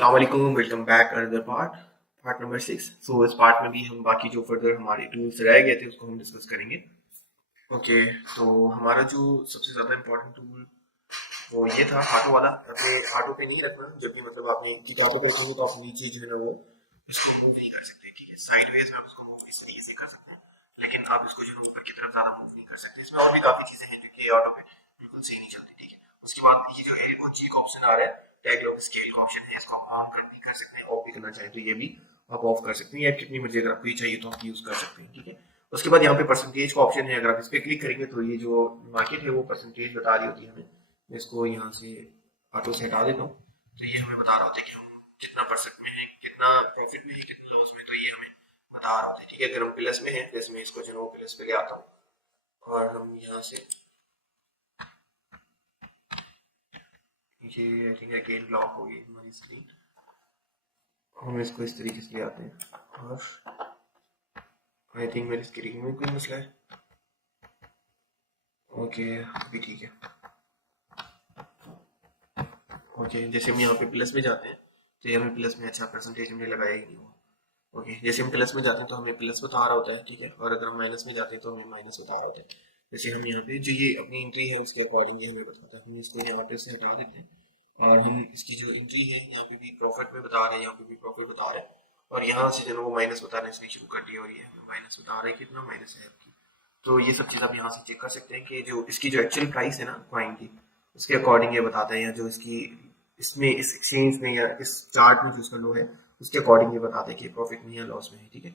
अस्सलाम वालेकुम, welcome back another part number 6। सो इस पार्ट में भी हम बाकी जो फर्दर हमारे टूल्स रह गए थे उसको हम डिस्कस करेंगे। ओके, तो हमारा जो सबसे ज़्यादा इम्पोर्टेंट टूल वो ये था ऑटो वाला। अपने ऑटो पे नहीं रखना, जब भी मतलब आपने ऑटो पे रखेंगे तो आप नीचे जो है ना वो इसको मूव नहीं कर सकते। ठीक है, साइडवेज में आप इसको मूव इस तरीके से कर सकते हैं, लेकिन आप इसको जो है ऊपर की तरफ ज़्यादा मूव नहीं कर सकते। इसमें और भी काफ़ी चीज़ें हैं जो कि ऑटो पे बिल्कुल सही नहीं चलती। ठीक है, उसके बाद ये जो एल और जी का ऑप्शन आ रहा है, टैग लॉक स्केल का ऑप्शन है, इसको आप ऑन कर भी कर सकते हैं, ऑफ भी करना चाहें तो ये भी आप ऑफ कर सकते हैं, या कितनी मर्जी अगर आपको ये चाहिए तो आप यूज कर सकते हैं। ठीक है, उसके बाद यहाँ पे परसेंटेज का ऑप्शन है, अगर आप इस पर क्लिक करेंगे तो ये जो मार्केट है वो परसेंटेज बता रही होती है हमें। मैं इसको यहाँ से ऑटो से हटा देता हूँ, तो ये हमें बता रहा होता है कि हम कितना परसेंट में है, कितना प्रॉफिट में है, कितना लॉस में, तो ये हमें बता रहा होता है। ठीक है, अगर हम प्लस में है, प्लस में इसको जो है वो प्लस पे ले आता हूँ, और हम यहाँ से ये आई थिंक अगेन ब्लॉक हो गई हमारी स्क्रीन। हम इसको इस तरीके से ले आते हैं, और आई थिंक मेरी स्क्रीन में कोई मसला है। ओके, अभी ठीक है। ओके, जैसे हम यहाँ पे प्लस में जाते हैं तो ये हमें प्लस में अच्छा परसेंटेज हमने लगाया ही नहीं हुआ। ओके, जैसे हम प्लस में जाते हैं तो हमें प्लस बता रहा होता है। ठीक है, और अगर हम माइनस में जाते हैं तो हमें माइनस बता रहा होता है। जैसे हम यहाँ पे जो ये अपनी एंट्री है उसके अकॉर्डिंग हमें बताता है, हम इसको यहाँ पे से हटा देते हैं, और हम इसकी जो एंट्री है यहाँ पे भी प्रॉफिट में बता रहे हैं, यहाँ पे भी प्रॉफिट बता रहे हैं, और यहाँ से जो है वो माइनस बताना इसने शुरू कर दिया, और ये हमें माइनस बता रहा है कितना माइनस है आपकी। तो ये सब चीज़ आप यहाँ से चेक कर सकते हैं कि जो इसकी जो एक्चुअल प्राइस है ना कॉइन की, उसके अकॉर्डिंग ये बताता है, या जो इसकी इसमें इस एक्सचेंज में या इस चार्ट में जो इसका लो है उसके अकॉर्डिंग ये बताता है कि प्रॉफिट में है लॉस में है। ठीक है,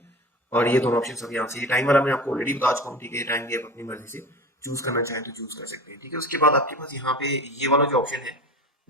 और ये दोनों ऑप्शन सब यहाँ से, ये टाइम वाला मैं आपको ऑलरेडी बता चुका हूँ। ठीक है, टाइम भी आप अपनी मर्जी से चूज करना चाहें तो चूज कर सकते हैं। ठीक है, उसके बाद आपके पास यहाँ पे ये वाला जो ऑप्शन है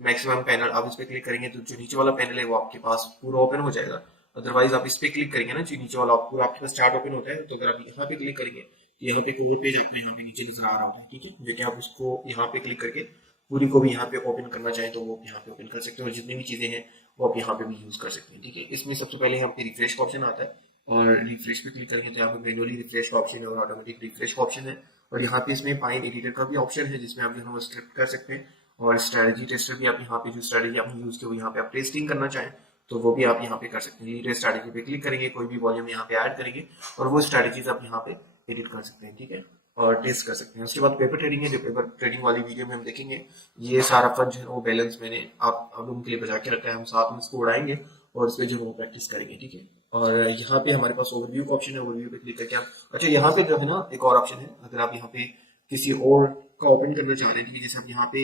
मैक्सिमम पैनल, आप इस पर क्लिक करेंगे तो जो नीचे वाला पैनल है वो आपके पास पूरा ओपन हो जाएगा। अदरवाइज आप इस पे क्लिक करेंगे ना, जो नीचे वाला पूरा आपके पास चार्ट ओपन होता है, तो अगर आप यहाँ पे क्लिक करेंगे तो यहाँ पे एक और पेज आपको यहाँ पे नीचे नजर आ रहा होता है। ठीक है, लेकिन आप उसको यहाँ पे क्लिक करके पूरी को भी यहाँ पे ओपन करना चाहें तो वो यहाँ पे ओपन कर सकते हैं, और जितनी भी चीजें हैं वो आप यहाँ पे भी यूज कर सकते हैं। ठीक है, इसमें सबसे पहले यहाँ पे रिफ्रेश का ऑप्शन आता है, और रिफ्रेश पे क्लिक करेंगे तो यहाँ पे मैनुअली रिफ्रेश का ऑप्शन है और ऑटोमेटिक रिफ्रेश का ऑप्शन है, और यहाँ पे इसमें फाइन एडिटर का भी ऑप्शन है जिसमें आप जो है वो स्क्रिप्ट कर सकते हैं, और स्ट्रेटजी टेस्टर भी आप यहाँ पे जो स्ट्रेटजी आपने यूज की वो यहाँ पे आप टेस्टिंग करना चाहें तो वो भी आप यहाँ पे कर सकते हैं। लीड स्ट्रेटजी पे क्लिक करेंगे, कोई भी वॉल्यूम यहाँ पे ऐड करेंगे, और वो स्ट्रेटजीज आप यहाँ पे एडिट कर सकते हैं। ठीक है, और टेस्ट कर सकते हैं। उसके बाद पेपर ट्रेडिंग है, जो पेपर ट्रेडिंग वाली वीडियो में हम देखेंगे। ये सारा फन जो है वो बैलेंस मैंने आप अब उनके लिए बचा के रखा है, हम साथ में इसको उड़ाएंगे और इस पे जो है वो प्रैक्टिस करेंगे। ठीक है, और यहाँ पे हमारे पास ओवरव्यू का ऑप्शन है, ओवरव्यू पे क्लिक करके आप, अच्छा यहाँ पे जो है ना एक और ऑप्शन है, अगर आप यहाँ पे किसी और का ओपन करना चाह रहे हैं, ठीक है, जैसे आप यहाँ पे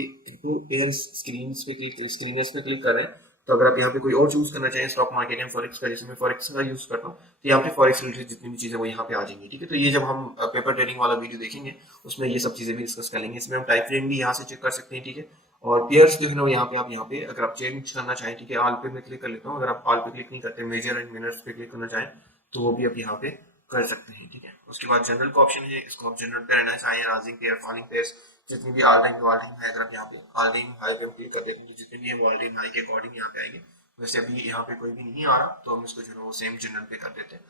एयर स्क्रीन पे क्लिक स्क्रीनर्स पे क्लिक कर रहे हैं, तो अगर आप यहाँ पे कोई और चूज करना चाहें स्टॉक मार्केट या फॉरेक्स का, जैसे मैं फॉरेक्स का यूज करता हूँ, तो यहाँ पे फॉरेक्स रिलेटेड जितनी भी चीजें वो यहाँ पे आ जाएंगी। ठीक है, तो ये जब हम पेपर ट्रेडिंग वाला वीडियो देखेंगे उसमें ये सब चीजें भी डिस्कस कर लेंगे। इसमें हम टाइम फ्रेम भी यहाँ से चेक कर सकते हैं। ठीक है, और पेयर्स जो है ना यहाँ पे आप यहाँ पे अगर आप चेंज करना चाहें, ठीक है, ऑल पे मैं क्लिक कर लेता हूँ, अगर आप ऑल पे क्लिक नहीं करते मेजर एंड मिनट्स पे क्लिक करना चाहें तो वो भी आप यहाँ पे कर सकते हैं। ठीक है, उसके बाद जनरल का ऑप्शन है, इसको आप जनरल पे रहना चाहें, राइजिंग पेयर, फॉलिंग पेयर्स, जितनी भी ऑल टाइम है, अगर आप यहाँ पे ऑल टाइम हाई पे क्लिक कर देंगे जितने भी है ऑल टाइम हाई के अकॉर्डिंग यहाँ पे आएंगे। वैसे अभी यहाँ पे कोई भी नहीं आ रहा तो हम इसको जो है वो सेम जनरल पे कर देते हैं।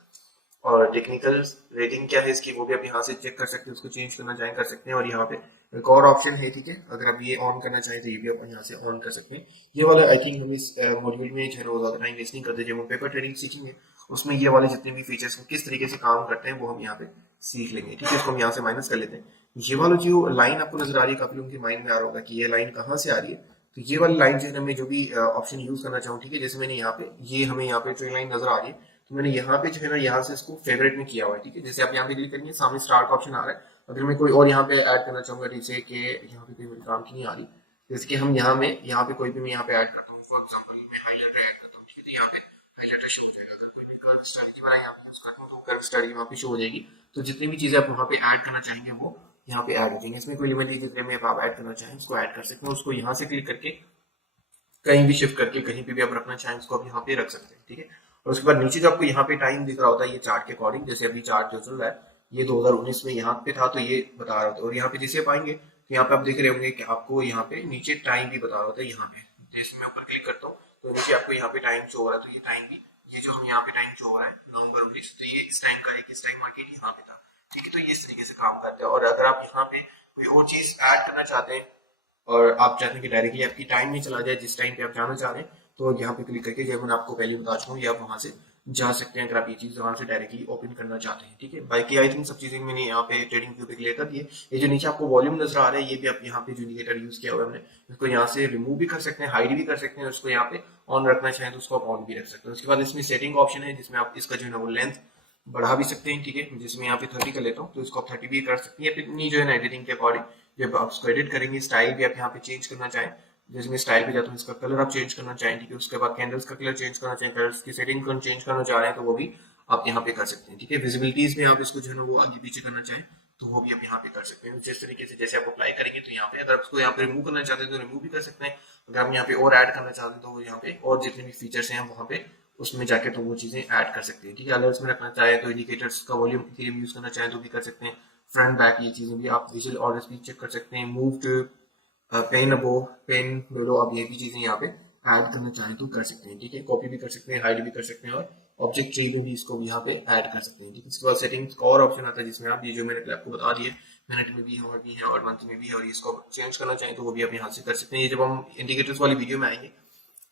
और टेक्निकल रेटिंग क्या है इसकी वो भी आप यहाँ से चेक कर सकते हैं, उसको चेंज करना चाहें कर सकते हैं, और यहाँ पे एक और ऑप्शन है। ठीक है, अगर आप ये ऑन करना चाहें तो ये भी आप यहाँ से ऑन कर सकते हैं। ये वाला आई थिंक हम इस मॉड्यूल में जो है वो ज्यादा टाइम वेस्ट नहीं करते, जब हम पेपर ट्रेडिंग सीखेंगे उसमें ये वाले जितने भी फीचर्स किस तरीके से काम करते हैं वो हम यहाँ पे सीख लेंगे। ठीक है, इसको हम यहाँ से माइनस कर लेते हैं। ये वाला जो लाइन आपको नजर आ रही है, काफी लोगों के माइंड में आ रहा होगा कि ये लाइन कहाँ से आ रही है, तो ये वाली लाइन जो है ना, मैं जो भी ऑप्शन यूज करना चाहूँ, ठीक है, जैसे मैंने यहाँ पे ये हमें यहाँ पे जो लाइन नजर आ रही है, तो मैंने यहाँ पे जो है ना यहाँ से इसको फेवरेट में किया हुआ है। ठीक है, जैसे आप यहाँ पे क्लिक करेंगे सामने स्टार का ऑप्शन आ रहा है, अगर मैं कोई और यहाँ पे ऐड करना चाहूंगा, जैसे कि यहाँ पे कोई मेरे काम की नहीं आ रही, जैसे कि हम यहाँ पे कोई भी मैं यहाँ पे ऐड करता हूँ, फॉर एग्जाम्पल मैं हाईलाइटर ऐड करता हूँ, ठीक है, तो यहाँ पे हाईलाइटर शो हो जाएगा। अगर कोई भी कर्व स्ट्रेटजी वाला यहाँ पे यूज करता हूँ तो कर्व स्ट्रेटजी वहाँ पे शो हो जाएगी। तो जितनी भी चीजें आप वहाँ पे ऐड करना चाहेंगे वो यहाँ पे ऐड हो जाएंगे। इसमें कोई लिमिट नहीं, जितने में आप ऐड करना चाहें उसको ऐड कर सकते हैं। उसको यहाँ से क्लिक करके कहीं भी शिफ्ट करके कहीं पे भी आप रखना चाहें उसको आप यहाँ पे रख सकते हैं। ठीक है, और उसके बाद नीचे जो आपको यहाँ पे टाइम दिख रहा होता है ये चार्ट के अकॉर्डिंग, जैसे अभी चार्ट जो चल रहा है ये 2019 में यहाँ पे था तो ये बता रहा होता है, और यहाँ पे जैसे आप आएंगे तो यहाँ पे आप देख रहे होंगे कि आपको यहाँ पे नीचे टाइम भी बता रहा होता है। यहाँ पे जैसे मैं ऊपर क्लिक करता हूँ तो नीचे आपको यहाँ पे टाइम शो हो रहा है, तो ये टाइम भी, ये जो हम यहाँ पे टाइम शो हो रहा है नवंबर 19, तो ये इस टाइम का है कि इस टाइम मार्केट यहाँ पे था। ठीक है, तो ये इस तरीके से काम करते हैं। और अगर आप यहाँ पे कोई और चीज ऐड करना चाहते हैं और आप चाहते हैं कि डायरेक्टली आपकी टाइम में चला जाए जिस टाइम पे आप जाना चाह रहे हैं, तो यहाँ पे क्लिक करके, जब मैंने आपको पहले बता चुका हूँ, ये आप वहाँ से जा सकते हैं अगर आप ये चीज़ वहाँ से डायरेक्टली ओपन करना चाहते हैं। ठीक है, बाकी आई थिंक सब चीज़ें मैंने यहाँ पे ट्रेडिंग व्यू पे क्लियर कर दी है। ये जो नीचे आपको वॉल्यूम नजर आ रहा है, ये भी आप यहाँ पे जो इंडिकेटर यूज किया हुआ है हमने, इसको यहाँ से रिमूव भी कर सकते हैं, हाइड भी कर सकते हैं, उसको यहाँ पे ऑन रखना चाहें तो उसको आप ऑन भी रख सकते हैं। उसके बाद इसमें सेटिंग ऑप्शन है जिसमें आप इसका जो है ना वो लेंथ बढ़ा भी सकते हैं। ठीक है, जिसमें यहाँ पे 30 कर लेता हूँ, तो इसको आप 30 भी कर सकते हैं, या फिर नहीं जो है ना एडिटिंग के अकॉर्डिंग जब आप इसको एडिट करेंगे, स्टाइल भी आप यहाँ पे चेंज करना चाहें, जैसे मैं स्टाइल पे जाता हूँ, इसका कलर आप चेंज करना चाहें, ठीक है, उसके बाद कैंडल्स का कलर चेंज करना चाहें, कलर्स की सेटिंग को चेंज करना चाह रहे हैं तो वो भी आप यहाँ पे कर सकते हैं। ठीक है, विजिबिलिटीज में आप इसको जो है ना वो आगे पीछे करना चाहें तो वो भी आप यहाँ पे कर सकते हैं। जिस तरीके से जैसे आप अप्लाई करेंगे तो यहाँ पे अगर आप इसको यहाँ पे रिमूव करना चाहते हैं तो रिमूव भी कर सकते हैं, अगर हम यहाँ पे और ऐड करना चाहते हैं तो यहाँ पे और जितने भी फीचर्स हैं वहाँ पे उसमें जाके तो वो चीजें ऐड कर सकते हैं। ठीक है, अलर्ट्स में रखना चाहे तो इंडिकेटर्स का वॉल्यूम इथेरियम यूज करना चाहे तो भी कर सकते हैं, फ्रंट बैक ये चीजें भी आप विजुअल ऑर्डर स्पीड चेक कर सकते हैं, move to pen above pen below, आप ये भी चीजें यहाँ पे ऐड करना चाहें तो कर सकते हैं। ठीक है, कॉपी भी कर सकते हैं, हाइड भी कर सकते हैं, और ऑब्जेक्ट ट्री में भी इसको भी यहाँ पे ऐड कर सकते हैं। ठीक है, इसके बाद सेटिंग्स का और ऑप्शन आता है जिसमें आप ये जो मैंने आपको बता दिए, मिनट में भी है और मंथ में भी है, और इसको चेंज करना चाहें तो वो भी आप यहाँ से कर सकते हैं। ये जब हम इंडिकेटर्स वाली वीडियो में आएंगे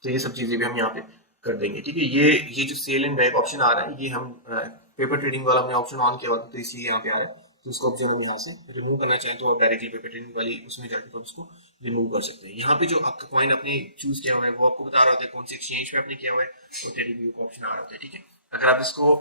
तो ये सब चीजें भी हम यहाँ पे कर देंगे। ठीक है, ये जो सेल एंड बैक ऑप्शन आ रहा है, ये हम पेपर ट्रेडिंग वाला हमने ऑप्शन ऑन किया हुआ था तो इसलिए यहाँ पे आया, तो इसको ऑप्शन हम यहाँ से रिमूव करना चाहें तो आप डायरेक्टली पेपर ट्रेडिंग वाली उसमें जाके तो उसको रिमूव कर सकते हैं। यहाँ पे जो आपका कॉइन आपने चूज किया हुआ है वो आपको बता रहा होता है कौन सी एक्सचेंज पे आपने किया हुआ है, तो ट्रेडिंग व्यू का ऑप्शन आ रहा होता है। ठीक है, अगर आप इसको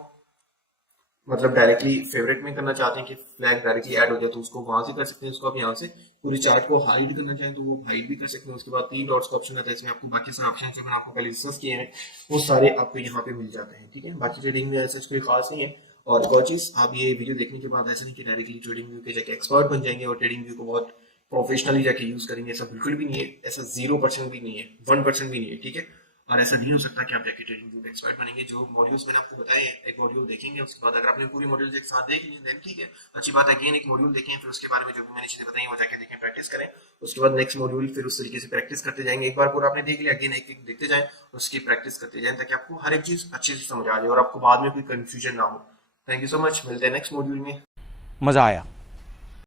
मतलब डायरेक्टली फेवरेट में करना चाहते हैं कि फ्लैग डायरेक्टली ऐड हो जाए तो उसको वहां से कर सकते हैं, उसको आप यहाँ से पूरी चार्ट को हाइड करना चाहें तो वो हाइड भी कर सकते हैं। उसके बाद 3 डॉट्स का ऑप्शन आता है, इसमें आपको बाकी सारे ऑप्शन जो मैंने आपको पहले डिस्कस किए हैं वो सारे आपको यहाँ पे मिल जाते हैं। ठीक है, बाकी ट्रेडिंग में ऐसा कोई खास नहीं है। और एक और चीज, आप ये वीडियो देखने के बाद ऐसा नहीं कि डायरेक्टली ट्रेडिंग व्यू के जाके एक्सपर्ट बन जाएंगे और ट्रेडिंग व्यू को बहुत प्रोफेशनली जाके यूज करेंगे, ऐसा बिल्कुल भी नहीं है, ऐसा 0% भी नहीं है, 1% भी नहीं है। ठीक है, और ऐसा नहीं हो सकता कि आप जाके ट्रेडिंग व्यू एक्सपर्ट बनेंगे। जो मॉड्यूल्स मैंने आपको बताए हैं, एक मॉड्यूल देखेंगे, उसके बाद अगर आपने पूरी मॉड्यूल्स एक साथ देख ली देन ठीक है, अच्छी बात। अगेन एक मॉड्यूल देखें, फिर उसके बारे में जो भी मैंने चीजें बताई वो जाके देखें, प्रैक्टिस करें, उसके बाद नेक्स्ट मॉड्यूल फिर उस तरीके से प्रैक्टिस करते जाएंगे। एक बार पूरा आपने देख लिया, अगेन एक एक देखते जाएं, उसकी प्रैक्टिस करते जाएं ताकि आपको हर एक चीज अच्छे से समझ आ जाए और आपको बाद में कोई कंफ्यूजन ना हो। थैंक यू सो मच, मिलते हैं नेक्स्ट मॉड्यूल में। मज़ा आया।